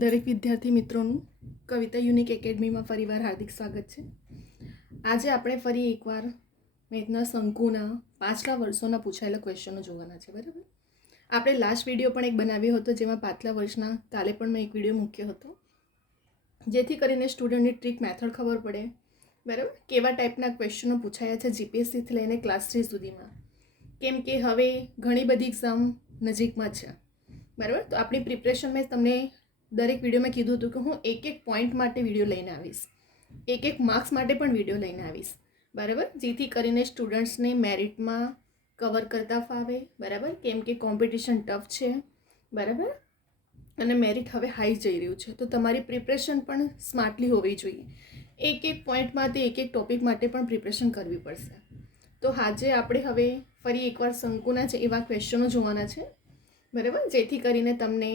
દરેક વિદ્યાર્થી મિત્રોનું કવિતા યુનિક એકેડમીમાં ફરીવાર હાર્દિક સ્વાગત છે. આજે આપણે ફરી એકવાર મેથના શંકુના પાછલા વર્ષોના પૂછાયેલા ક્વેશ્ચનો જોવાના છે. બરાબર, આપણે લાસ્ટ વિડીયો પણ એક બનાવ્યો હતો જેમાં પાછલા વર્ષના કાલે પણ મેં એક વિડીયો મૂક્યો હતો, જેથી કરીને સ્ટુડન્ટની ટ્રીક મેથડ ખબર પડે. બરાબર, કેવા ટાઈપના ક્વેશ્ચનો પૂછાયા છે જીપીએસસીથી લઈને ક્લાસ 3 સુધીમાં, કેમ કે હવે ઘણી બધી એક્ઝામ નજીકમાં છે. બરાબર, તો આપણી પ્રિપરેશન મેં તમને દરેક વિડીયોમાં કીધું હતું કે હું એક એક પોઈન્ટ માટે વિડીયો લઈને આવીશ, એક એક માર્ક્સ માટે પણ વિડીયો લઈને આવીશ. બરાબર, જેથી કરીને સ્ટુડન્ટ્સને મેરિટમાં કવર કરતા ફાવે. બરાબર, કેમ કે કોમ્પિટિશન ટફ છે. બરાબર, અને મેરિટ હવે હાઈ જઈ રહ્યું છે, તો તમારી પ્રિપરેશન પણ સ્માર્ટલી હોવી જોઈએ. એક એક પોઈન્ટ માટે એક એક ટોપિક માટે પણ પ્રિપરેશન કરવી પડશે. તો આજે આપણે હવે ફરી એકવાર શંકુના છે એવા ક્વેશ્ચનો જોવાના છે. બરાબર, જેથી કરીને તમને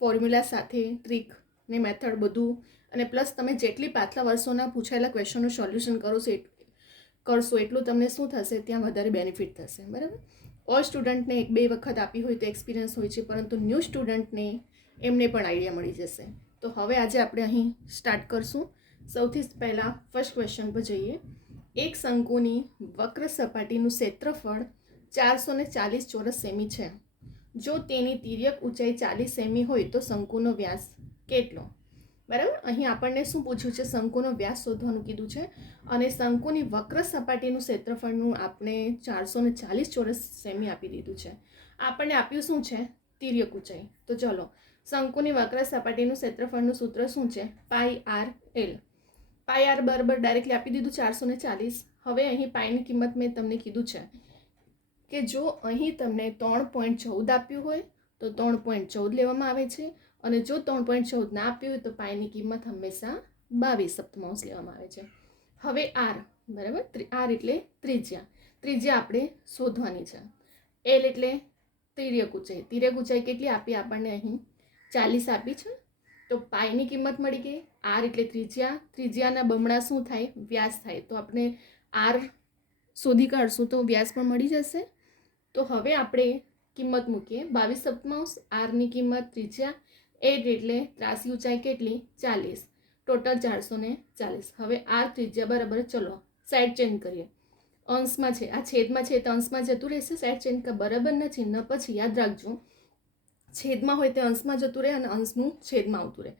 ફોર્મ્યુલા સાથે ટ્રીક ને મેથડ બધું, અને પ્લસ તમે જેટલી પાછલા વર્ષોના પૂછાયેલા ક્વેશ્ચનનું સોલ્યુશન કરશો એટલું તમને શું થશે, ત્યાં વધારે બેનિફિટ થશે. બરાબર, ઓલ સ્ટુડન્ટને એક બે વખત આપી હોય તો એક્સપિરિયન્સ હોય છે, પરંતુ ન્યૂ સ્ટુડન્ટને એમને પણ આઈડિયા મળી જશે. તો હવે આજે આપણે અહીં સ્ટાર્ટ કરશું. સૌથી પહેલાં ફર્સ્ટ ક્વેશ્ચન પર જઈએ. એક શંકુની વક્ર સપાટીનું ક્ષેત્રફળ 440 ચોરસ સેમી છે. જો તેની તિર્યક ઊંચાઈ 40 સેમી હોય તો શંકુનો વ્યાસ કેટલો? બરાબર, અહીં આપણને શું પૂછ્યું છે? શંકુનો વ્યાસ શોધવાનું કીધું છે, અને શંકુની વક્ર સપાટીનું ક્ષેત્રફળનું આપણે 440 ચોરસ સેમી આપી દીધું છે. આપણને આપ્યું શું છે? તિર્યક ઊંચાઈ. તો ચલો, શંકુની વક્ર સપાટીનું ક્ષેત્રફળનું સૂત્ર શું છે? પાઈ આર એલ. પાઈ આર બરાબર ડાયરેક્ટલી આપી દીધું 440. હવે અહીં પાઈની કિંમત મેં તમને કીધું છે કે જો અહીં તમને 3.14 આપ્યું હોય તો 3.14 લેવામાં આવે છે, અને જો 3.14 ના આપ્યું હોય તો પાઈની કિંમત હંમેશા 22 સપ્તમાંશ લેવામાં આવે છે. હવે આર, બરાબર, આર એટલે ત્રિજ્યા આપણે શોધવાની છે. એલ એટલે તિર્યક ઊંચાઈ. તિર્યક ઊંચાઈ કેટલી આપી આપણને? અહીં 40 આપી છે. તો પાઈની કિંમત મળી ગઈ. આર એટલે ત્રિજ્યાના બમણા શું થાય? વ્યાસ થાય. તો આપણે આર શોધી કાઢશું તો વ્યાસ પણ મળી જશે. તો હવે આપણે કિંમત મૂકીએ 22 સપ્તમાંશ, આરની કિંમત ત્રિજ્યા, એલ એટલે ત્રાસી ઊંચાઈ કેટલી? 40, ટોટલ 440. હવે આર ત્રિજ્યા બરાબર, ચલો સાઈડ ચેન્જ કરીએ. અંશમાં છે, આ છેદમાં છે તો અંશમાં જતું રહેશે. સાઈડ ચેન્જ કે બરાબરના ચિહ્ન પછી યાદ રાખજો, છેદમાં હોય તે અંશમાં જતું રહે અને અંશનું છેદમાં આવતું રહે.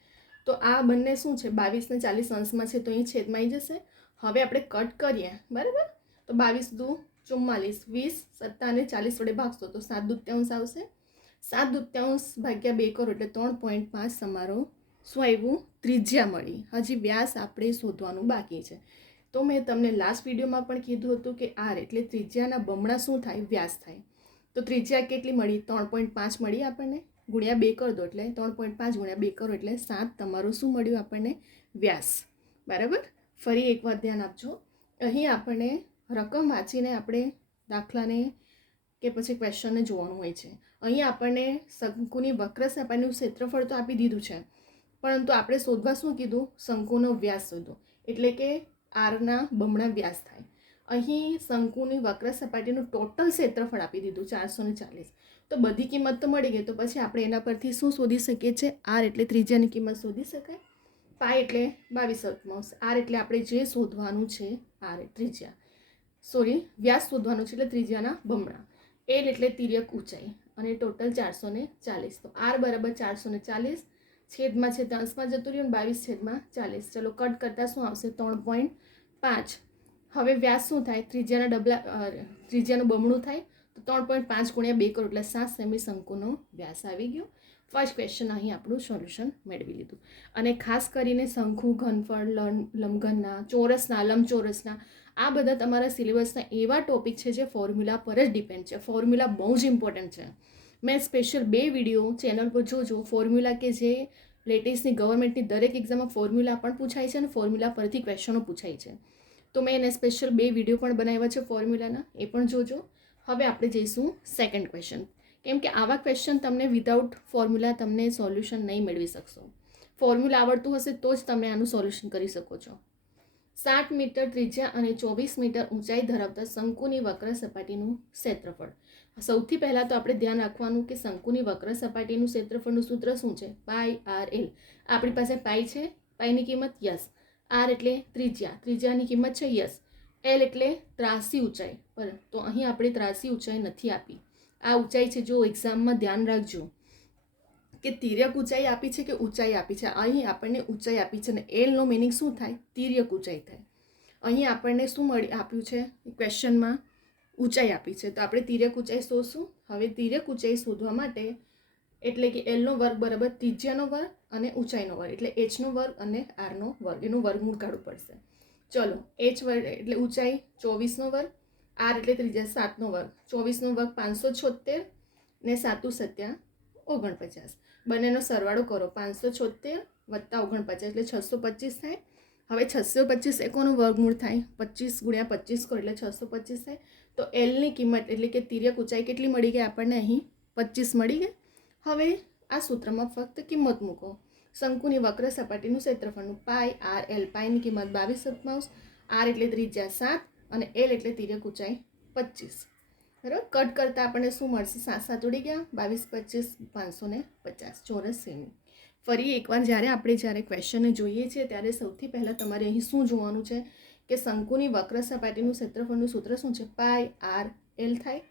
તો આ બંને શું છે? 22 ને 40 અંશમાં છે તો અહીં છેદમાં આવી જશે. હવે આપણે કટ કરીએ. બરાબર, તો 22 દુ 44, 20 સત્તા અને 40 વડે ભાગશો તો 7 દૂત્યાંશ આવશે. 7 દૂત્યાંશ ભાગ્યા 2 કરો એટલે 3.5 તમારો શું આવ્યું? ત્રિજ્યા મળી. હજી વ્યાસ આપણે શોધવાનું બાકી છે. તો મેં તમને લાસ્ટ વિડીયોમાં પણ કીધું હતું કે આર એટલે ત્રિજ્યાના બમણા શું થાય? વ્યાસ થાય. તો ત્રિજ્યા કેટલી મળી? 3.5 મળી આપણને. ગુણ્યા 2 કરી દો એટલે 3.5 ગુણ્યા 2 કરો એટલે 7 તમારું શું મળ્યું આપણને? વ્યાસ. બરાબર, ફરી એકવાર ધ્યાન આપજો. અહીં આપણને રકમ વાંચીને આપણે દાખલાને કે પછી ક્વેશ્ચનને જોવાનું હોય છે. અહીં આપણને શંકુની વક્ર સપાટીનું ક્ષેત્રફળ તો આપી દીધું છે, પરંતુ આપણે શોધવા શું કીધું? શંકુનો વ્યાસ શોધો, એટલે કે આરના બમણા વ્યાસ થાય. અહીં શંકુની વક્ર સપાટીનું ટોટલ ક્ષેત્રફળ આપી દીધું 440. તો બધી કિંમત તો મળી ગઈ, તો પછી આપણે એના પરથી શું શોધી શકીએ છીએ? આર એટલે ત્રિજ્યાની કિંમત શોધી શકાય. પાઈ એટલે 22 સપ્તમાંશ, આર એટલે આપણે જે શોધવાનું છે આર ત્રિજ્યા, વ્યાસ શોધવાનું છે એટલે ત્રિજ્યાના બમણા. એલ એટલે તિર્યક ઊંચાઈ, અને ટોટલ 440. તો આર બરાબર 440, છેદમાં છે અંશમાં જતું રહ્યું, 22 છેદમાં 40. ચલો કટ કરતાં શું આવશે? 3.5. હવે વ્યાસ શું થાય? ત્રિજ્યાનું બમણું થાય, તો 3.5 ગુણ્યા 2 કરો એટલે 7 સેમી શંકુનો વ્યાસ આવી ગયો. ફર્સ્ટ ક્વેશ્ચન અહીં આપણું સોલ્યુશન મેળવી લીધું. અને ખાસ કરીને શંકુ, ઘનફળ, લંબઘનના, ચોરસના, લંબચોરસના, આ બધા તમારા સિલેબસના એવા ટોપિક છે જે ફોર્મ્યુલા પર જ ડિપેન્ડ છે. ફોર્મ્યુલા બહુ જ ઇમ્પોર્ટન્ટ છે. મેં સ્પેશિયલ 2 વિડીયો ચેનલ પર જોજો, ફોર્મ્યુલા કે જે લેટેસ્ટની ગવર્મેન્ટની દરેક એક્ઝામમાં ફોર્મ્યુલા પણ પૂછાય છે અને ફોર્મ્યુલા પરથી ક્વેશ્ચનો પૂછાય છે. તો મેં એને સ્પેશિયલ 2 વિડીયો પણ બનાવ્યા છે ફોર્મ્યુલાના, એ પણ જોજો. હવે આપણે જઈશું સેકન્ડ ક્વેશ્ચન, કેમ કે આવા ક્વેશ્ચન તમને વિધાઉટ ફોર્મ્યુલા તમને સોલ્યુશન નહીં મેળવી શકશો. ફોર્મ્યુલા આવડતું હશે તો જ તમે આનું સોલ્યુશન કરી શકો છો. 60 મીટર ત્રિજ્યા અને 24 મીટર ઊંચાઈ ધરાવતા શંકુની વક્ર સપાટીનું ક્ષેત્રફળ. સૌથી પહેલાં તો આપણે ધ્યાન રાખવાનું કે શંકુની વક્ર સપાટીનું ક્ષેત્રફળનું સૂત્ર શું છે? પાઈ આર એલ. આપણી પાસે પાઈ છે, પાઈની કિંમત યસ, આર એટલે ત્રિજ્યા, ત્રિજ્યાની કિંમત છે યસ, એલ એટલે ત્રાસી ઊંચાઈ. પર તો અહીં આપણે ત્રાસી ઊંચાઈ નથી આપી. આ ઊંચાઈ છે, જો એક્ઝામમાં ધ્યાન રાખજો કે તિર્યક ઊંચાઈ આપી છે કે ઊંચાઈ આપી છે. અહીં આપણને ઊંચાઈ આપી છે ને એલનો મિનિંગ શું થાય? તિર્યક ઊંચાઈ થાય. અહીં આપણને શું આપ્યું છે ક્વેશ્ચનમાં? ઊંચાઈ આપી છે, તો આપણે તિર્યક ઊંચાઈ શોધશું. હવે તિર્યક ઊંચાઈ શોધવા માટે એટલે કે એલનો વર્ગ બરાબર ત્રિજ્યાનો વર્ગ અને ઊંચાઈનો વર્ગ એટલે એચનો વર્ગ અને આરનો વર્ગ, એનું વર્ગમૂળ કાઢવું પડશે. ચલો, એચ વર્ગ એટલે ઊંચાઈ 24નો વર્ગ, આર એટલે ત્રિજ્યા 7નો વર્ગ, 24નો વર્ગ 576 ને 7 સત્યા 49. બંનેનો સરવાળો કરો, 576 વત્તા 49 એટલે 625 થાય. હવે 625 એ કોનું વર્ગમૂળ થાય? 25 ગુણ્યા 25 કરો એટલે 625 થાય. તો એલની કિંમત એટલે કે તિર્યક ઊંચાઈ કેટલી મળી ગઈ આપણને? અહીં 25 મળી ગઈ. હવે આ સૂત્રમાં ફક્ત કિંમત મૂકો. શંકુની વક્ર સપાટીનું ક્ષેત્રફળનું પાઈ આર એલ. પાઈની કિંમત 22/7, આર એટલે ત્રિજ્યા 7 અને એલ એટલે તિર્યક ઊંચાઈ 25. બરાબર, કટ કરતાં આપણને શું મળશે? 7 7 ઉડી ગયા, 22 25 550 ચોરસ સેમી. ફરી એકવાર જ્યારે ક્વેશ્ચનને જોઈએ છીએ ત્યારે સૌથી પહેલાં તમારે અહીં શું જોવાનું છે કે શંકુની વક્ર સપાટીનું ક્ષેત્રફળનું સૂત્ર શું છે? પાઈ આર એલ થાય.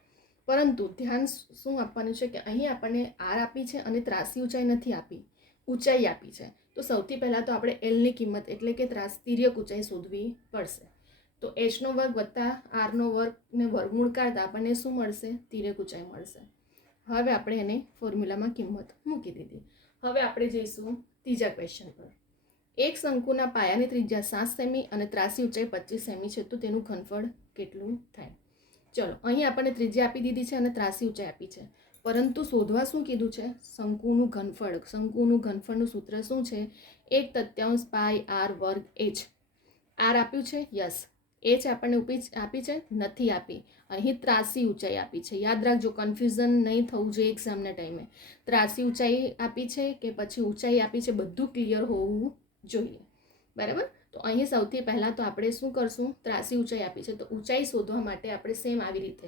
પરંતુ ધ્યાન શું આપવાનું છે કે અહીં આપણને આર આપી છે અને ત્રાસી ઊંચાઈ નથી આપી, ઊંચાઈ આપી છે. તો સૌથી પહેલાં તો આપણે એલની કિંમત એટલે કે તિર્યક ઊંચાઈ શોધવી પડશે. તો એચનો વર્ગ વત્તા આરનો વર્ગને વર્ગમૂળ કાઢતા આપણને શું મળશે? તિર્યક ઊંચાઈ મળશે. હવે આપણે એને ફોર્મ્યુલામાં કિંમત મૂકી દીધી. હવે આપણે જઈશું ત્રીજા ક્વેશ્ચન પર. એક શંકુના પાયાની ત્રિજ્યા 7 સેમી અને ત્રાસી ઊંચાઈ 25 સેમી છે, તો તેનું ઘનફળ કેટલું થાય? ચલો, અહીં આપણને ત્રિજ્યા આપી દીધી છે અને ત્રાસી ઊંચાઈ આપી છે, પરંતુ શોધવા શું કીધું છે? શંકુનું ઘનફળ. શંકુનું ઘનફળનું સૂત્ર શું છે? 1/3 પાઈ આર વર્ગ એચ. આર આપ્યું છે યસ, એચ આપણને આપી છે નથી આપી. અહીં ત્રાસી ઊંચાઈ આપી છે. યાદ રાખજો, કન્ફ્યુઝન નહીં થવું જોઈએ એક્ઝામના ટાઈમે. ત્રાસી ઊંચાઈ આપી છે કે પછી ઊંચાઈ આપી છે, બધું ક્લિયર હોવું જોઈએ. બરાબર, તો અહીં સૌથી પહેલાં તો આપણે શું કરશું? ત્રાસી ઊંચાઈ આપી છે તો ઊંચાઈ શોધવા માટે આપણે સેમ આવી રીતે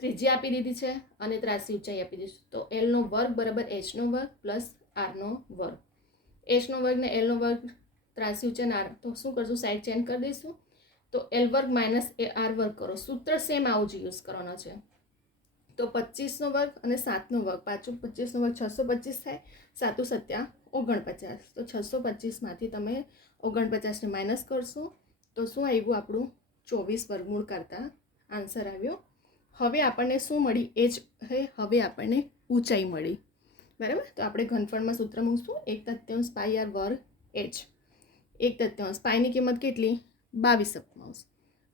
ત્રિજ્યા આપી દીધી છે અને ત્રાસી ઊંચાઈ આપી દીધી. તો એલનો વર્ગ બરાબર એચનો વર્ગ પ્લસ આરનો વર્ગ. એચનો વર્ગ ને એલનો વર્ગ, ત્રાસી ઊંચાઈ આર, તો શું કરશું? સાઈડ ચેન્જ કરી દઈશું. તો એલ વર્ગ માઇનસ આર વર્ગ કરો. સૂત્ર સેમ આવું જ યુઝ કરવાનો છે. તો 25નો વર્ગ અને 7નો વર્ગ, પાછું 25નો વર્ગ 625 થાય, 7 સત્યા 49. તો 625માંથી તમે 49ને માઇનસ કરશો તો શું આવ્યું? આપણું 24 વર્ગમૂળ કરતા આન્સર આવ્યો. હવે આપણને શું મળી? એચ. હવે આપણને ઊંચાઈ મળી. બરાબર, તો આપણે ઘનફળમાં સૂત્ર મૂકશું 1/3 પાઈ આર વર્ગ એચ. 1/3 પાઈની કિંમત કેટલી? 22/7,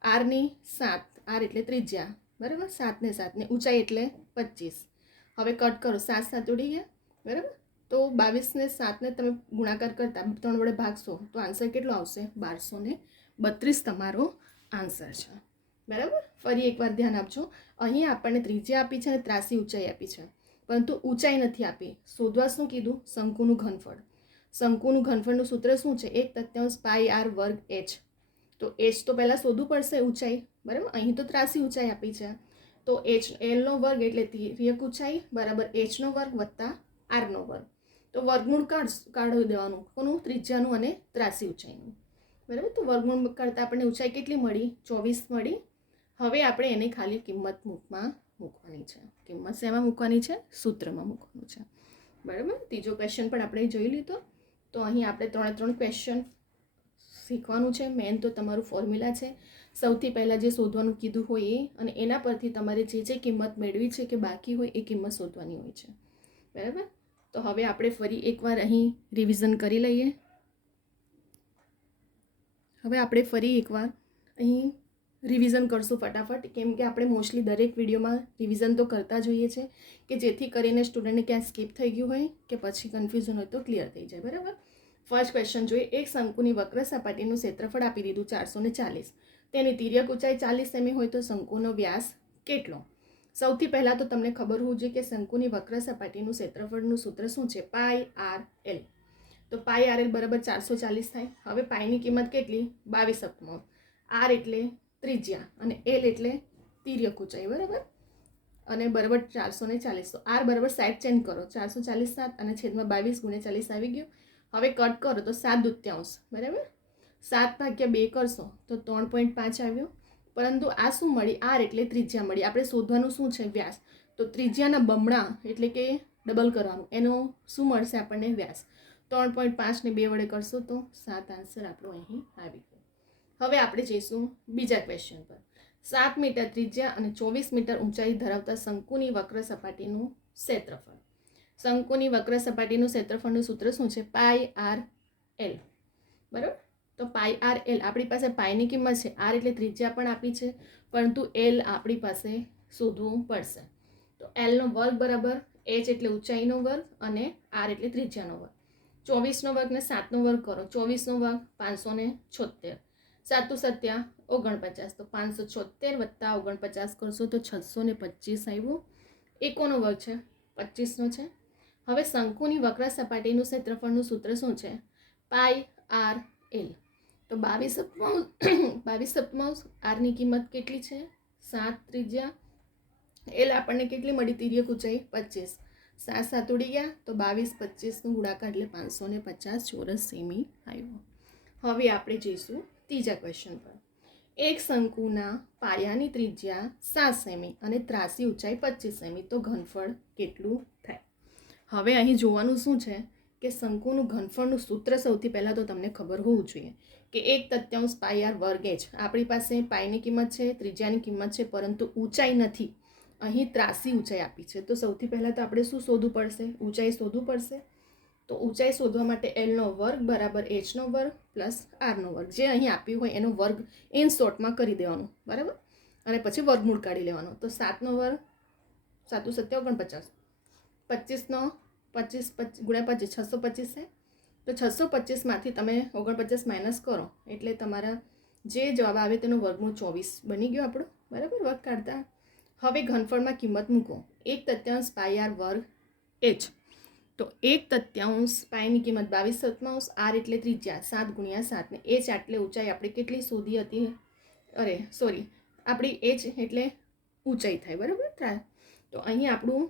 આરની 7, આર એટલે ત્રિજ્યા, બરાબર, 7 ને 7 ને ઊંચાઈ એટલે 25. હવે કટ કરો, 7 7 ઉડી ગયા. બરાબર, તો 22 ને 7 ને તમે ગુણાકાર કરતા 3 વડે ભાગશો તો આન્સર કેટલો આવશે? 1232 તમારો આન્સર છે. બરાબર, ફરી એકવાર ધ્યાન આપજો. અહીં આપણને ત્રિજ્યા આપી છે અને ત્રાસી ઊંચાઈ આપી છે, પરંતુ ઊંચાઈ નથી આપી. શોધવા શું કીધું? શંકુનું ઘનફળ. શંકુનું ઘનફળનું સૂત્ર શું છે? 1/3 પાઈ આર વર્ગ એચ. તો એચ તો પહેલાં શોધવું પડશે ઊંચાઈ. બરાબર, અહીં તો ત્રાસી ઊંચાઈ આપી છે, તો એલનો વર્ગ એટલે તિર્યક ઊંચાઈ બરાબર એચનો વર્ગ વત્તા આરનો વર્ગ. તો વર્ગમૂળ કાઢી દેવાનું, કોનું? ત્રિજ્યાનું અને ત્રાસી ઊંચાઈનું. બરાબર, તો વર્ગમૂળ કરતાં આપણને ઊંચાઈ કેટલી મળી? 24 મળી. હવે આપણે એને ખાલી કિંમત મૂકવાની છે. કિંમત શેમાં મૂકવાની છે? સૂત્રમાં મૂકવાનું છે. બરાબર, ત્રીજો ક્વેશ્ચન પણ આપણે જોઈ લીધો. તો અહીં આપણે 3 ક્વેશ્ચન શીખવાનું છે. મેન તો તમારું ફોર્મ્યુલા છે. સૌથી પહેલાં જે શોધવાનું કીધું હોય એ, અને એના પરથી તમારે જે કિંમત મેળવી છે કે બાકી હોય એ કિંમત શોધવાની હોય છે. બરાબર, તો હવે આપણે ફરી એકવાર અહીં રિવિઝન કરી લઈએ. હવે આપણે ફરી એકવાર અહીં રિવિઝન કરશું ફટાફટ, કેમ કે આપણે મોસ્ટલી દરેક વિડીયોમાં રિવિઝન તો કરતા જોઈએ છે કે જેથી કરીને સ્ટુડન્ટને ક્યાં સ્કીપ થઈ ગયું હોય કે પછી કન્ફ્યુઝન હોય તો ક્લિયર થઈ જાય. બરાબર, ફર્સ્ટ ક્વેશ્ચન જોઈએ. એક શંકુની વક્ર સપાટીનું ક્ષેત્રફળ આપી દીધું 440, તેની તિર્યક ઊંચાઈ 40 સેમી હોય તો શંકુનો વ્યાસ કેટલો? સૌથી પહેલાં તો તમને ખબર હોવું જોઈએ કે શંકુની વક્ર સપાટીનું ક્ષેત્રફળનું સૂત્ર શું છે? પાઈ આર એલ. તો પાઈ આર એલ બરાબર 440 થાય. હવે પાઈની કિંમત કેટલી? 22/7, આર એટલે ત્રિજ્યા અને એલ એટલે તિર્યક ઊંચાઈ. બરાબર, અને બરાબર 440. તો આર બરાબર સાઈડ ચેન્જ કરો, 440 7 અને છેદમાં 22 × 40 આવી ગયું. હવે કટ કરો તો 7/2, બરાબર. 7/2 કરશો તો 3.5 આવ્યો. પરંતુ આ શું મળી? આર એટલે ત્રિજ્યા મળી. આપણે શોધવાનું શું છે? વ્યાસ. તો ત્રિજ્યાના બમણા એટલે કે ડબલ કરવાનું, એનો શું મળશે આપણને? વ્યાસ. 3.5 ને 2 વડે કરશો તો 7 આન્સર આપણો અહીં આવી ગયો. હવે આપણે જઈશું બીજા ક્વેશ્ચન પર. 7 મીટર ત્રિજ્યા અને 24 મીટર ઊંચાઈ ધરાવતા શંકુની વક્ર સપાટીનું ક્ષેત્રફળ. શંકુની વક્ર સપાટીનું ક્ષેત્રફળનું સૂત્ર શું છે? πr/l, બરાબર. તો πr/l આપણી પાસે પાઈની કિંમત છે, આર એટલે ત્રિજ્યા પણ આપી છે, પરંતુ એલ આપણી પાસે શોધવું પડશે. તો એલનો વર્ગ બરાબર h એટલે ઊંચાઈનો વર્ગ અને આર એટલે ત્રિજ્યાનો વર્ગ. 24નો વર્ગ ને 7નો વર્ગ કરો. 24નો વર્ગ 576, 7 7 49, તો 576 + 49 કરશો તો 625 આવ્યું. એકોનો વર્ગ છે, 25નો છે. હવે શંકુની વક્ર સપાટીનું ક્ષેત્રફળનું સૂત્ર શું છે? πr/l. તો 22/7 આરની કિંમત કેટલી છે? 7 ત્રિજ્યા. એલ આપણને કેટલી મળી? તિર્યક ઊંચાઈ 25. 7 7 ઉડી ગયા તો 22 25નો ગુણાકાર એટલે 550 ચોરસ સેમી આવ્યો. હવે આપણે જઈશું ત્રીજા ક્વેશ્ચન પર. એક શંકુના પાયાની ત્રિજ્યા 7 સેમી અને ત્રાસી ઊંચાઈ 25 સેમી, તો ઘનફળ કેટલું થાય? હવે અહીં જોવાનું શું છે કે શંકુનું ઘનફળનું સૂત્ર સૌથી પહેલાં તો તમને ખબર હોવું જોઈએ કે 1/3 πr વર્ગ h. આપણી પાસે પાઈની કિંમત છે, ત્રિજ્યાની કિંમત છે, પરંતુ ઊંચાઈ નથી. અહીં ત્રાસી ઊંચાઈ આપી છે. તો સૌથી પહેલાં તો આપણે શું શોધવું પડશે? ઊંચાઈ શોધવું પડશે. તો ઊંચાઈ શોધવા માટે એલનો વર્ગ બરાબર hનો વર્ગ પ્લસ આરનો વર્ગ, જે અહીં આપ્યું હોય એનો વર્ગ ઇન શોર્ટમાં કરી દેવાનું, બરાબર. અને પછી વર્ગમૂળ કાઢી લેવાનો. તો 7નો વર્ગ 7 7 49, 25નો 25 × 25 625 છે. તો 625માંથી તમે 49 માઇનસ કરો એટલે તમારા જે જવાબ આવે તેનો વર્ગમૂળ 24 બની ગયો આપણો, બરાબર. વર્ગ કાઢતા હવે ઘનફળમાં કિંમત મૂકો. 1/3 πr વર્ગ h. તો 1/3 પાઈની કિંમત 22/7, આર એટલે ત્રિજ્યા 7 × 7 ને h એટલે ઊંચાઈ આપણે કેટલી શોધી હતી? આપણી h એટલે ઊંચાઈ થાય, બરાબર. તો અહીં આપણું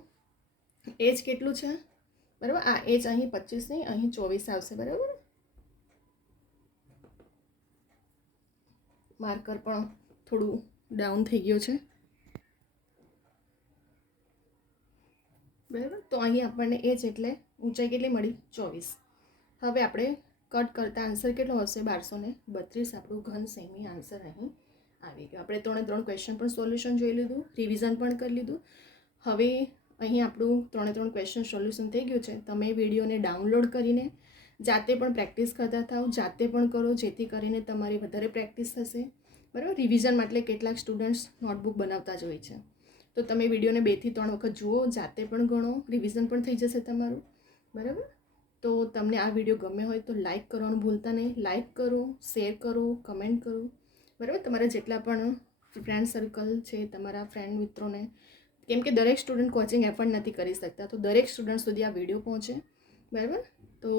h કેટલું છે? બરાબર. આ h અહીં 25 નહીં, અહીં 24 આવશે, બરાબર. માર્કર પણ થોડું ડાઉન થઈ ગયું છે, બરાબર. તો અહીં આપણને h એટલે ઊંચાઈ કેટલી મળી? 24. હવે આપણે કટ કરતા આન્સર કેટલો હશે? 1232. આપણું ઘન સેમી આન્સર અહીં આવી ગયો. આપણે 3 ક્વેશ્ચન પણ સોલ્યુશન જોઈ લીધું, રિવિઝન પણ કરી લીધું. હવે અહીં આપણું 3 ક્વેશ્ચન સોલ્યુશન થઈ ગયું છે. તમે વિડીયોને ડાઉનલોડ કરીને જાતે પણ પ્રેક્ટિસ કરતા થાઓ, જાતે પણ કરો, જેથી કરીને તમારી વધારે પ્રેક્ટિસ થશે, બરાબર. રિવિઝન માટે કેટલાક સ્ટુડન્ટ્સ નોટબુક બનાવતા જ હોય છે. તો તમે વિડીયોને 2 થી 3 વખત જુઓ, જાતે પણ ગણો, રિવિઝન પણ થઈ જશે તમારું, બરાબર. તો તમને આ વિડીયો ગમે હોય તો લાઇક કરવાનું ભૂલતા નહીં. લાઇક કરો, શેર કરો, કમેન્ટ કરો, બરાબર. તમારા જેટલા પણ ફ્રેન્ડ સર્કલ છે, તમારા ફ્રેન્ડ મિત્રોને, કેમ કે દરેક સ્ટુડન્ટ કોચિંગ એફર્ટ નથી કરી શકતા, તો દરેક સ્ટુડન્ટ સુધી આ વિડીયો પહોંચે, બરાબર. તો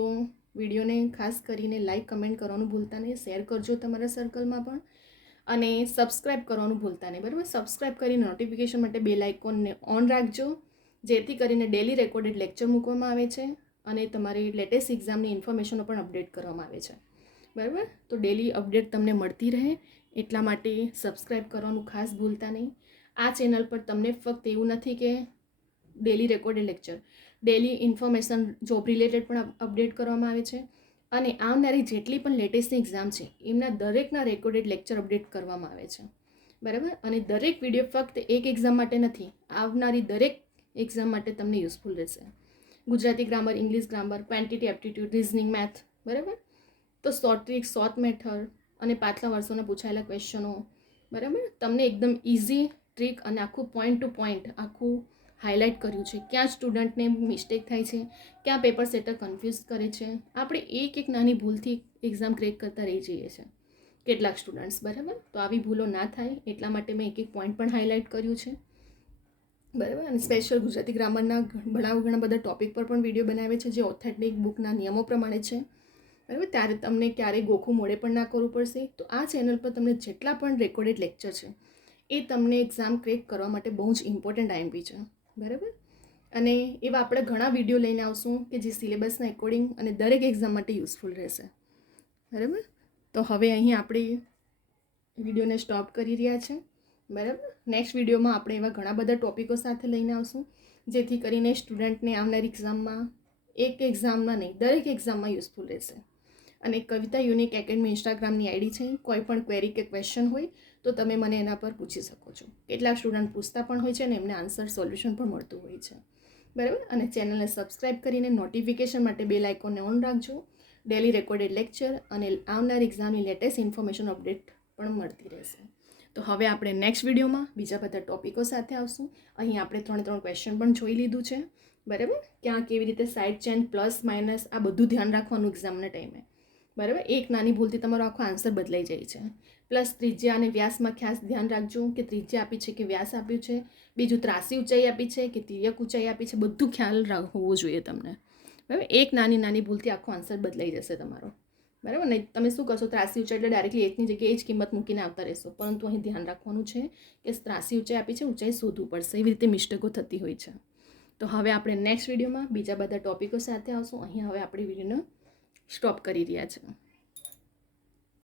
વિડીયોને ખાસ કરીને લાઇક કમેન્ટ કરવાનું ભૂલતા નહીં. શેર કરજો તમારા સર્કલમાં પણ, અને સબસ્ક્રાઈબ કરવાનું ભૂલતા નહીં, બરાબર. સબસ્ક્રાઈબ કરીને નોટિફિકેશન માટે બેલ આઇકોનને ઓન રાખજો, જેથી કરીને ડેલી રેકોર્ડેડ લેક્ચર મૂકવામાં આવે છે અને તમારી લેટેસ્ટ એક્ઝામની ઇન્ફોર્મેશનો પણ અપડેટ કરવામાં આવે છે, બરાબર. તો ડેલી અપડેટ તમને મળતી રહે એટલા માટે સબસ્ક્રાઈબ કરવાનું ખાસ ભૂલતા નહીં. આ ચેનલ પર તમને ફક્ત એવું નથી કે daily recorded lecture, daily information job related પણ અપડેટ કરવામાં આવે છે, અને આવનારી જેટલી પણ લેટેસ્ટ એક્ઝામ છે એમના દરેકના રેકોર્ડેડ લેક્ચર અપડેટ કરવામાં આવે છે, બરાબર. અને દરેક વિડીયો ફક્ત એક એક્ઝામ માટે નથી, આવનારી દરેક એક્ઝામ માટે તમને યુઝફુલ રહેશે. Gujarati grammar, English grammar, quantity aptitude, reasoning, math, બરાબર. તો શોર્ટ ટ્રિક, શોર્ટ મેથડ અને પાછલા વર્ષોના પૂછાયેલા ક્વેશ્ચનો, બરાબર. તમને એકદમ ઇઝી ટ્રીક અને આખું પોઈન્ટ ટુ પોઈન્ટ આખું હાઇલાઇટ કર્યું છે. ક્યાં સ્ટુડન્ટને મિસ્ટેક થાય છે, ક્યાં પેપર સેટર કન્ફ્યુઝ કરે છે. આપણે એક નાની ભૂલથી એક્ઝામ ક્રેક કરતા રહી જઈએ છીએ કેટલાક સ્ટુડન્ટ્સ, બરાબર. તો આવી ભૂલો ના થાય એટલા માટે મેં એક પોઈન્ટ પણ હાઇલાઇટ કર્યું છે, બરાબર. અને સ્પેશિયલ ગુજરાતી ગ્રામરના ઘણા બધા ટોપિક પર પણ વિડીયો બનાવે છે, જે ઓથેન્ટિક બુકના નિયમો પ્રમાણે છે, બરાબર. ત્યારે તમને ક્યારેય ગોખું મોડે પણ ના કરવું પડશે. તો આ ચેનલ પર તમને જેટલા પણ રેકોર્ડેડ લેક્ચર છે એ તમને એક્ઝામ ક્રેક કરવા માટે બહુ જ ઇમ્પોર્ટન્ટ આઈએમપી છે, બરાબર. અને એવા આપણે ઘણા વિડીયો લઈને આવશું કે જે સિલેબસના એકોર્ડિંગ અને દરેક એક્ઝામ માટે યુઝફુલ રહેશે, બરાબર. તો હવે અહીં આપણે વિડીયોને સ્ટોપ કરી રહ્યા છે, બરાબર. નેક્સ્ટ વિડીયોમાં આપણે એવા ઘણા બધા ટોપિકો સાથે લઈને આવશું જેથી કરીને સ્ટુડન્ટને આવનારી એક્ઝામમાં એક એક્ઝામમાં નહીં દરેક એક્ઝામમાં યુઝફુલ રહેશે. અને કવિતા યુનિક એકેડમી ઇન્સ્ટાગ્રામની આઈડી છે. કોઈ પણ ક્વેરી કે ક્વેશ્ચન હોય તો તમે મને એના પર પૂછી શકો છો. કેટલાક સ્ટુડન્ટ પૂછતા પણ હોય છે અને એમને આન્સર સોલ્યુશન પણ મળતું હોય છે, બરાબર. અને ચેનલને સબસ્ક્રાઈબ કરીને નોટિફિકેશન માટે બેલ આઇકોનને ઓન રાખજો. ડેલી રેકોર્ડેડ લેક્ચર અને આવનારી એક્ઝામની લેટેસ્ટ ઇન્ફોર્મેશન અપડેટ પણ મળતી રહેશે. તો હવે આપણે નેક્સ્ટ વિડીયોમાં બીજા બધા ટોપિકો સાથે આવશું. અહીં આપણે 3 ક્વેશ્ચન પણ જોઈ લીધું છે, બરાબર. ક્યાં કેવી રીતે સાઇડ ચેન પ્લસ માઇનસ આ બધું ધ્યાન રાખવાનું એક્ઝામના ટાઈમે, બરાબર. એક નાની ભૂલથી તમારો આખો આન્સર બદલાઈ જાય છે. પ્લસ ત્રિજ્યા અને વ્યાસમાં ખાસ ધ્યાન રાખજો કે ત્રિજ્યા આપી છે કે વ્યાસ આપ્યું છે. બીજું ત્રાસી ઊંચાઈ આપી છે કે તિર્યક ઊંચાઈ આપી છે, બધું ખ્યાલ હોવો જોઈએ તમને, બરાબર. એક નાની ભૂલથી આખો આન્સર બદલાઈ જશે તમારો, બરાબર. નહીં તમે શું કરશો, ત્રાસી ઊંચાઈ એટલે ડાયરેક્ટલી એકની જગ્યાએ જ કિંમત મૂકીને આવતા રહેશો. પરંતુ અહીં ધ્યાન રાખવાનું છે કે ત્રાસી ઊંચાઈ આપી છે, ઊંચાઈ શોધવું પડશે. એવી રીતે મિસ્ટેકો થતી હોય છે. તો હવે આપણે નેક્સ્ટ વિડીયોમાં બીજા બધા ટોપિકો સાથે આવશું. અહીં હવે આપણી વિડીયોને સ્ટોપ કરી રહ્યા છે.